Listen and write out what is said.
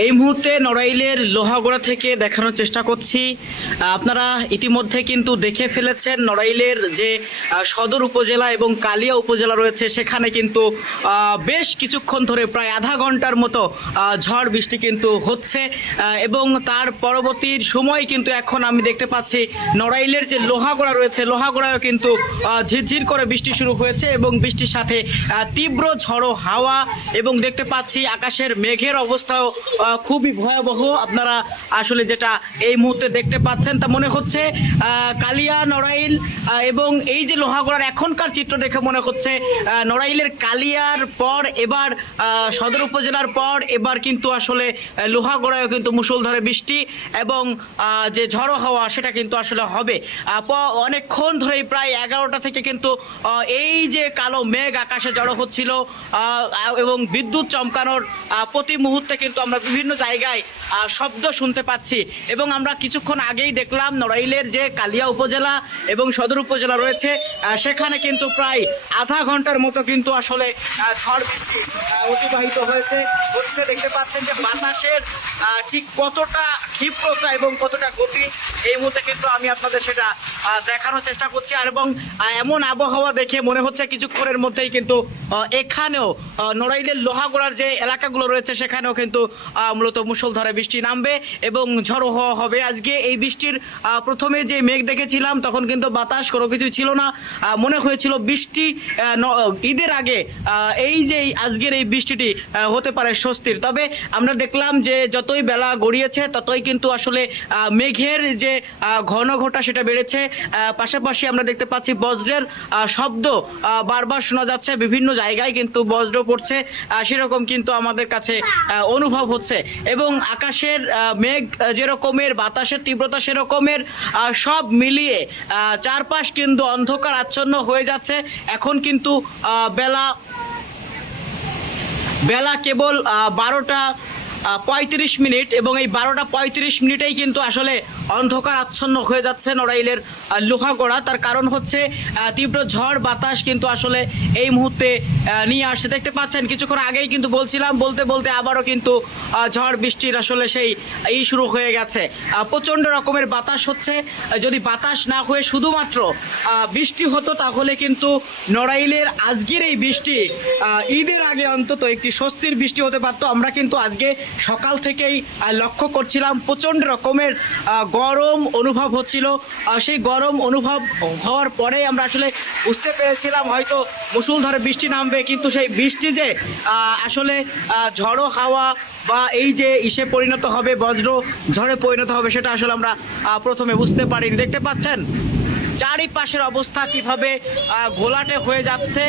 এই মুহূর্তে নড়াইলের লোহাগড়া থেকে দেখানোর চেষ্টা করছি। আপনারা ইতিমধ্যে কিন্তু দেখে ফেলেছেন নড়াইলের যে সদর উপজেলা এবং কালিয়া উপজেলা রয়েছে, সেখানে কিন্তু বেশ কিছুক্ষণ ধরে প্রায় আধা ঘন্টার মতো ঝড় বৃষ্টি কিন্তু হচ্ছে এবং তার পরবর্তী সময় কিন্তু এখন আমি দেখতে পাচ্ছি নড়াইলের যে লোহাগড়া রয়েছে, লোহাগড়ায়ও কিন্তু ঝিরঝির করে বৃষ্টি শুরু হয়েছে এবং বৃষ্টির সাথে তীব্র ঝড়ো হাওয়া এবং দেখতে পাচ্ছি আকাশের মেঘের অবস্থাও খুবই ভয়াবহ। আপনারা আসলে যেটা এই মুহূর্তে দেখতে পাচ্ছেন তা মনে হচ্ছে কালিয়া নড়াইল এবং এই যে লোহাগড়ার এখনকার চিত্র দেখে মনে হচ্ছে নড়াইলের কালিয়ার পর এবার সদর উপজেলার পর এবার কিন্তু আসলে লোহাগড়ায়ও কিন্তু মুষলধারে বৃষ্টি এবং যে ঝড়ো হাওয়া সেটা কিন্তু আসলে হবে। অনেকক্ষণ ধরেই প্রায় 11টা থেকে কিন্তু এই যে কালো মেঘ আকাশে জড়ো হচ্ছিল এবং বিদ্যুৎ চমকানোর প্রতি মুহূর্তে কিন্তু আমরা বিভিন্ন জায়গায় শব্দ শুনতে পাচ্ছি এবং আমরা কিছুক্ষণ আগেই দেখলাম নড়াইলের যে কালিয়া উপজেলা এবং সদর উপজেলা রয়েছে সেখানে কিন্তু প্রায় আধা ঘন্টার মতো কিন্তু আসলে ঝড় বৃষ্টি অতিবাহিত হচ্ছে। দেখতে পাচ্ছেন যে বাতাসের ঠিক কতটা ক্ষিপ্রতা এবং কতটা গতি এই মুহূর্তে কিন্তু আমি আপনাদের সেটা দেখানোর চেষ্টা করছি। আর এবং এমন আবহাওয়া দেখে মনে হচ্ছে কিছুক্ষণের মধ্যেই কিন্তু এখানেও নড়াইলের লোহাগড়ার যে এলাকাগুলো রয়েছে সেখানেও কিন্তু মূলত মুষলধারে বৃষ্টি নামবে এবং ঝড়ো হওয়া হবে। আজকে এই বৃষ্টির প্রথমে যে মেঘ দেখেছিলাম তখন কিন্তু বাতাস কোনো কিছু ছিল না, মনে হয়েছিল বৃষ্টি ঈদের আগে এই যে আজকের এই বৃষ্টিটি হতে পারে স্বস্তির। তবে আমরা দেখলাম যে যতই বেলা গড়িয়েছে ততই কিন্তু আসলে মেঘের যে ঘন ঘটা সেটা বেড়েছে। পাশাপাশি আমরা দেখতে পাচ্ছি বজ্রের শব্দ বারবার শোনা যাচ্ছে, বিভিন্ন জায়গায় কিন্তু বজ্র পড়ছে সেরকম কিন্তু আমাদের কাছে অনুভব হচ্ছে এবং আকাশের মেঘ যেরকমের বাতাসের তীব্রতা সেরকমের সব মিলিয়ে চারপাশ কিন্তু অন্ধকার আচ্ছন্ন হয়ে যাচ্ছে। এখন কিন্তু বেলা কেবল 12:35 এবং এই 12:35 কিন্তু আসলে অন্ধকার আচ্ছন্ন হয়ে যাচ্ছে নড়াইলের লোহাগড়া। তার কারণ হচ্ছে তীব্র ঝড় বাতাস কিন্তু আসলে এই মুহূর্তে নিয়ে আসছে। দেখতে পাচ্ছেন কিছুক্ষণ আগেই কিন্তু বলছিলাম, বলতে বলতে আবারও কিন্তু ঝড় বৃষ্টির আসলে সেই শুরু হয়ে গেছে। প্রচণ্ড রকমের বাতাস হচ্ছে। যদি বাতাস না হয়ে শুধুমাত্র বৃষ্টি হতো তাহলে কিন্তু নড়াইলের আজকের এই বৃষ্টি ঈদের আগে অন্তত একটি স্বস্তির বৃষ্টি হতে পারতো। আমরা কিন্তু আজকে সকাল থেকেই লক্ষ্য করছিলাম প্রচণ্ড রকমের গরম অনুভব হচ্ছিল। সেই গরম অনুভব হওয়ার পরে আমরা আসলে বুঝতে পেরেছিলাম হয়তো মুষলধারে বৃষ্টি নামবে, কিন্তু সেই বৃষ্টি যে আসলে ঝড়ো হাওয়া বা এই যে পরিণত হবে, বজ্র ঝড়ে পরিণত হবে, সেটা আসলে আমরা প্রথমে বুঝতে পারিনি। দেখতে পাচ্ছেন চারিপাশের অবস্থা কিভাবে ঘোলাটে হয়ে যাচ্ছে।